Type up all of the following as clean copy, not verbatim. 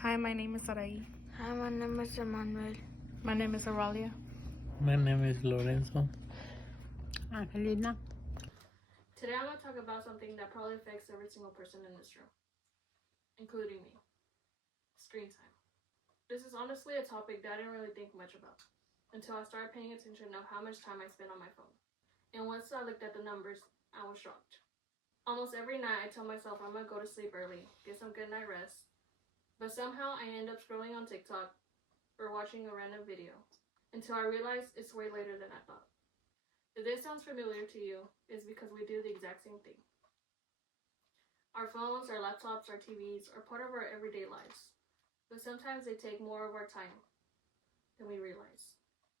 Hi, my name is Sarai. Hi, my name is Emmanuel. My name is Auralia. My name is Lorenzo. Angelina. Today I'm going to talk about something that probably affects every single person in this room, including me. Screen time. This is honestly a topic that I didn't really think much about until I started paying attention of how much time I spend on my phone. And once I looked at the numbers, I was shocked. Almost every night I tell myself I'm going to go to sleep early, get some good night rest, but somehow I end up scrolling on TikTok or watching a random video until I realize it's way later than I thought. If this sounds familiar to you, it's because we do the exact same thing. Our phones, our laptops, our TVs are part of our everyday lives, but sometimes they take more of our time than we realize.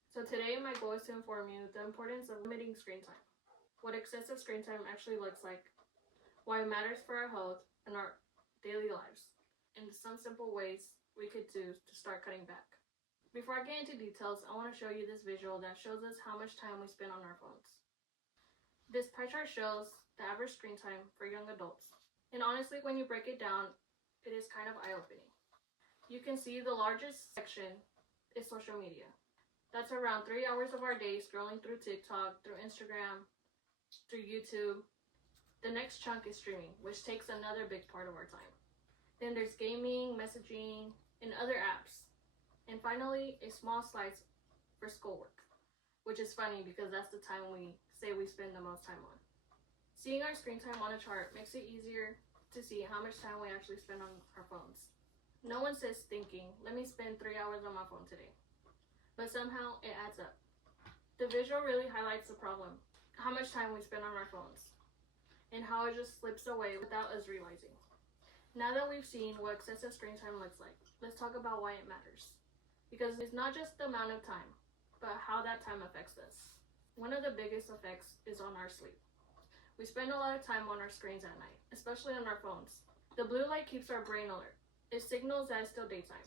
So today my goal is to inform you the importance of limiting screen time, what excessive screen time actually looks like, why it matters for our health and our daily lives, and some simple ways we could do to start cutting back. Before I get into details, I want to show you this visual that shows us how much time we spend on our phones. This pie chart shows the average screen time for young adults. And honestly, when you break it down, it is kind of eye-opening. You can see the largest section is social media. That's around 3 hours of our day scrolling through TikTok, through Instagram, through YouTube. The next chunk is streaming, which takes another big part of our time. Then there's gaming, messaging, and other apps. And finally, a small slice for schoolwork, which is funny because that's the time we say we spend the most time on. Seeing our screen time on a chart makes it easier to see how much time we actually spend on our phones. No one says thinking, let me spend 3 hours on my phone today. But somehow it adds up. The visual really highlights the problem, how much time we spend on our phones, and how it just slips away without us realizing. Now that we've seen what excessive screen time looks like, let's talk about why it matters. Because it's not just the amount of time, but how that time affects us. One of the biggest effects is on our sleep. We spend a lot of time on our screens at night, especially on our phones. The blue light keeps our brain alert. It signals that it's still daytime,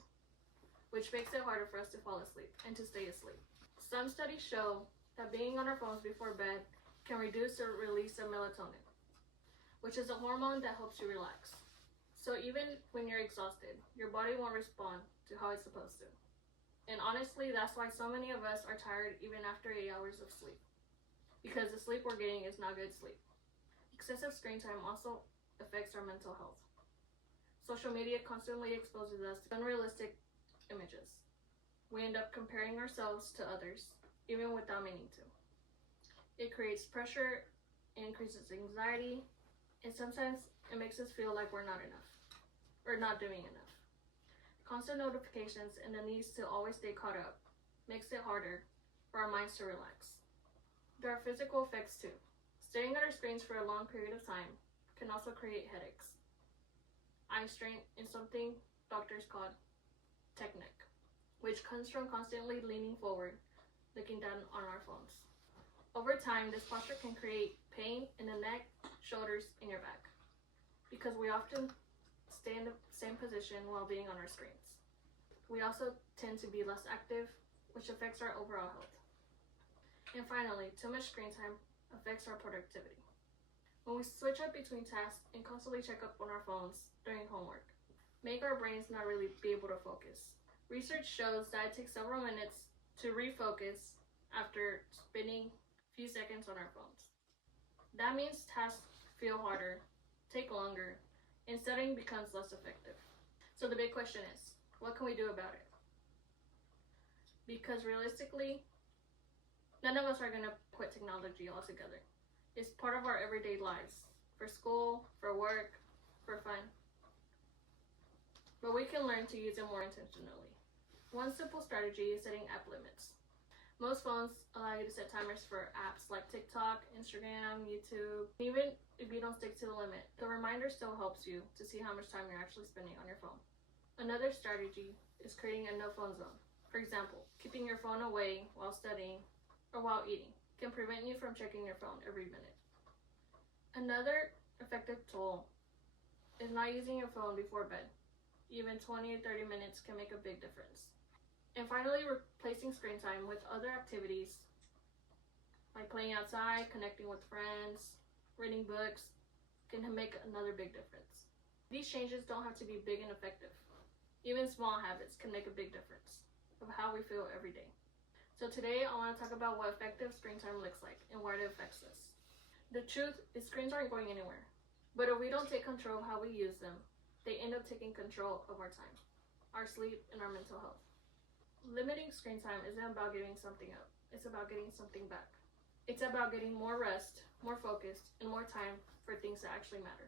which makes it harder for us to fall asleep and to stay asleep. Some studies show that being on our phones before bed can reduce the release of melatonin, which is a hormone that helps you relax. So even when you're exhausted, your body won't respond to how it's supposed to. And honestly, that's why so many of us are tired even after 8 hours of sleep. Because the sleep we're getting is not good sleep. Excessive screen time also affects our mental health. Social media constantly exposes us to unrealistic images. We end up comparing ourselves to others, even without meaning to. It creates pressure, it increases anxiety, and sometimes it makes us feel like we're not enough, or not doing enough. Constant notifications and the needs to always stay caught up makes it harder for our minds to relax. There are physical effects too. Staring at our screens for a long period of time can also create headaches, eye strain, and something doctors call technique, which comes from constantly leaning forward, looking down on our phones. Over time, this posture can create pain in the neck, shoulders, and your back, because we often stay in the same position while being on our screens. We also tend to be less active, which affects our overall health. And finally, too much screen time affects our productivity. When we switch up between tasks and constantly check up on our phones during homework, make our brains not really be able to focus. Research shows that it takes several minutes to refocus after spending a few seconds on our phones. That means tasks feel harder, take longer, and studying becomes less effective. So the big question is, what can we do about it? Because realistically, none of us are going to quit technology altogether. It's part of our everyday lives, for school, for work, for fun. But we can learn to use it more intentionally. One simple strategy is setting app limits. Most phones allow you to set timers for apps like TikTok, Instagram, YouTube. Even if you don't stick to the limit, the reminder still helps you to see how much time you're actually spending on your phone. Another strategy is creating a no phone zone. For example, keeping your phone away while studying or while eating can prevent you from checking your phone every minute. Another effective tool is not using your phone before bed. Even 20 or 30 minutes can make a big difference. And finally, replacing screen time with other activities like playing outside, connecting with friends, reading books can make another big difference. These changes don't have to be big and effective. Even small habits can make a big difference of how we feel every day. So today I want to talk about what effective screen time looks like and why it affects us. The truth is screens aren't going anywhere, but if we don't take control of how we use them, they end up taking control of our time, our sleep, and our mental health. Limiting screen time isn't about giving something up, it's about getting something back. It's about getting more rest, more focus, and more time for things that actually matter.